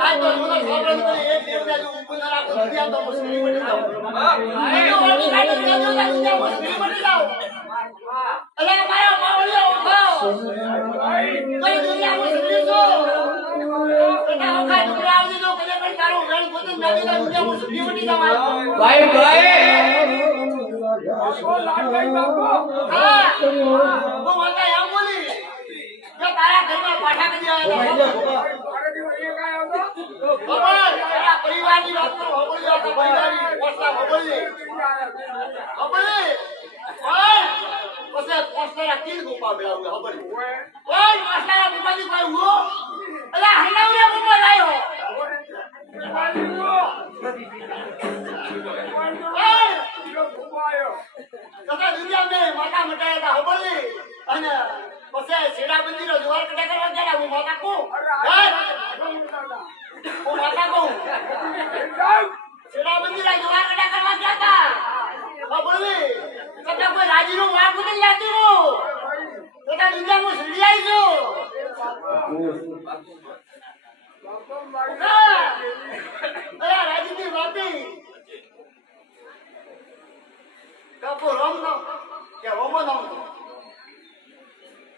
આ તો મોટો છોકરો તો એક દેવતા જો ઊભો ના રાખો દુનિયા તો મુશ્કેલી બની જાવ હા એ ઓળખી કાઢો દુનિયા મુશ્કેલી બની જાવ અલા મારો માવળિયો ઉભો તો દુનિયા મુશ્કેલી તો કટા ઓખા દુરાવજી તો કદે પણ તારો વેણ પોતે નાગી દુનિયા મુશ્કેલી બની જાવ ભાઈ બાપો લાડભાઈ બાપો હા હું માતા એમ બોલી કે તારા ઘરમાં પાઠા કરી આવ્યા પરિવારની વાત કરો હોબળી આપણા પરિવારની પોસ્ટા હોબળી પછી પોસ્ટા તીર ગોપા બેળાવું હોબળી ઓય પોસ્ટા ગોપાની કોઈ હો અલા હંડાવરે ગોપા લાયો તથા દુનિયા મે માતા મટાયા હતા હોબળી અને પછી છેડા બંદીનો જુવાર કટા કરવા ગયા હું માતા કો હું માતા કો છેડા બંદીનો જુવાર કટા કરવા ગયા હતા હોબળી તથા કોઈ રાજીનું વાળ કુદલ લાતી હો તથા દુનિયામાં સીડી આવી જો અરે રાજીની વાતી કપો રોમ નો કે રોમો નામ નો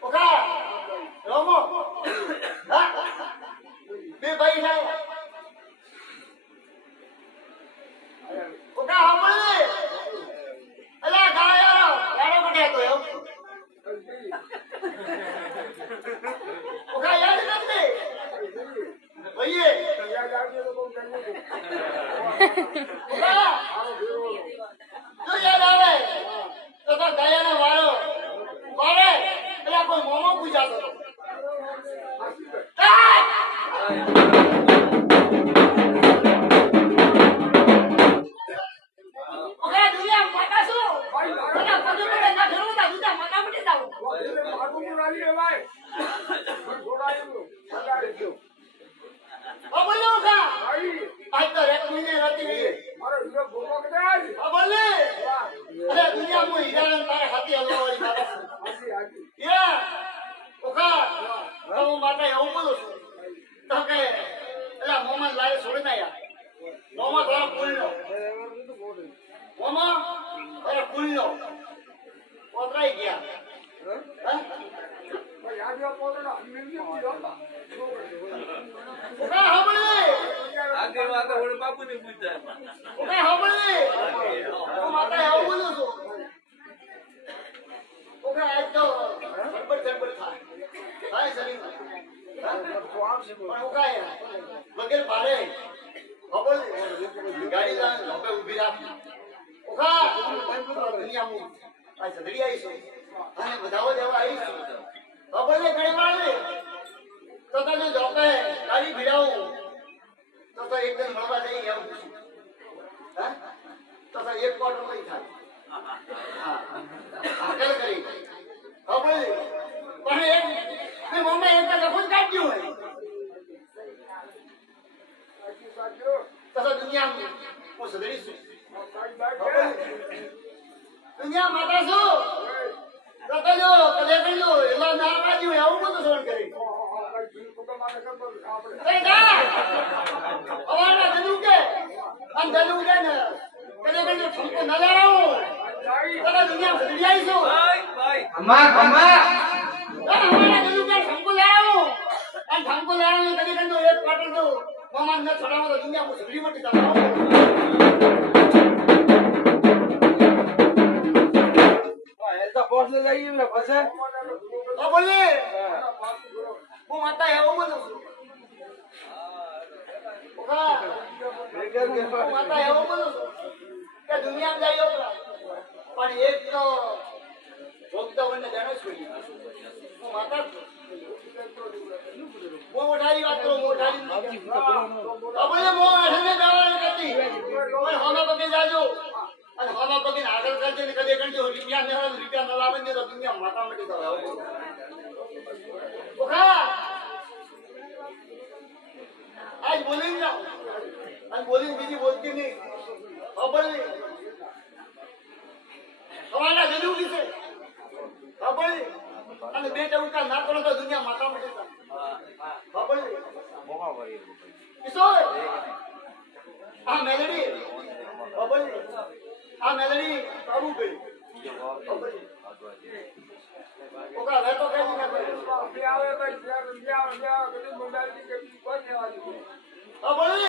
ઓકા રોમો હા બે ભાઈ છે ઓકા હામળે અલા ગાયો ગાડો કટે તો એમ ઓકા યાદ કરતે ભાઈએ યાદ આવ્યો તો બહુ ગંદી ઓકા જો યાદ આવે તો ગાયાનો વાળો મારે પેલા કોઈ મોમો પૂજાતો ઓકે દુનિયા માતા શું બધા પગે પડે ના ફેરવું તા દુનિયા માતા પડી જાવ માથું પુરાલી રે ભાઈ જોડાયું લગાડી દો ઓ બોલો કા ભાઈ આજ તો એક મહિને હતી મારો હીરો ગોગો કદાજ ઓ બોલે અરે દુનિયા મો હીરાન તારે હાથી હલવાવાળી માતા હાથી હાથી યા ઓકા તો માતા એવું બોલું છું તો કે એલા મોમન લારે છોડી ના યાર મોમા તારા કુલનો મોમા તારા કુલનો પોતરાઈ ગયા હા યાદ આવો પોતરા મિલની ઓકા હબળે આગે વાગે ઓળ બાપુને પૂછતા ઓકા હબળે ઓ માતા એવું બોલું છું ઓકા આજ તો સડબડ થાય હાય સરી પણ ઓકા યાર વગર પાડે હબળે ગાડી લાન લંબે ઊભી રાખ ઓકા દુનિયા મુ આ સદડી આવી છે અને બધાઓ દેવા આવી છે હબળે ઘણી મારે તો તને જોકે ગાડી ભીડાવું તો એકદમ મળવા જઈ એમ હા તો એક ક્વાર્ટર કઈ થાય હા આગળ કરી હવે પણ એક મે મમ્મી એક લખું કાઢ્યું હોય તો દુનિયા હું સદરી છું દુનિયા માતા છું તો કજો કદે કજો એલા ના કાઢ્યું એવું બધું સોન કરી અમારા જનુ કે અન જનુ કે ને કદે કજો ઠમકો ન લાવો તને દુનિયા સદરી આવી છો ભાઈ અમા અમારા જનુ કે ઠમકો લાવો અન ઠમકો લાવો કદે કજો એક પાટો દો મમાન ન છોડાવો તો દુનિયા કો સદરી મટી જાવ એલતા પોસ્ટ લઈ ને પછી ઓ બોલે હું માતા એવું બોલું ઓકા હું માતા એવું બોલું કે દુનિયામાં જાય પણ એક તો ભોગતો મને જાણો છું હું માતા હું મોટારી વાત કરું મોટારી બોલે મો હને જવાનું નથી પણ હોના પગે જાજો અને હોના પગે આગળ કરજે ને કદે કરજો રૂપિયા ન લાવે ને તો દુનિયા માતા મટી જાવ ઓકા आज बोलेंगे ना आज बोलेंगे बीजी बोलती नहीं खबर नहीं हमारा जरूरी से खबर नहीं અને બે ટકા ના કરો તો દુનિયા માતા મટી જાય ખબર મેલડી બાબાજી આ મેલડી કાબુ ગઈ બાબાજી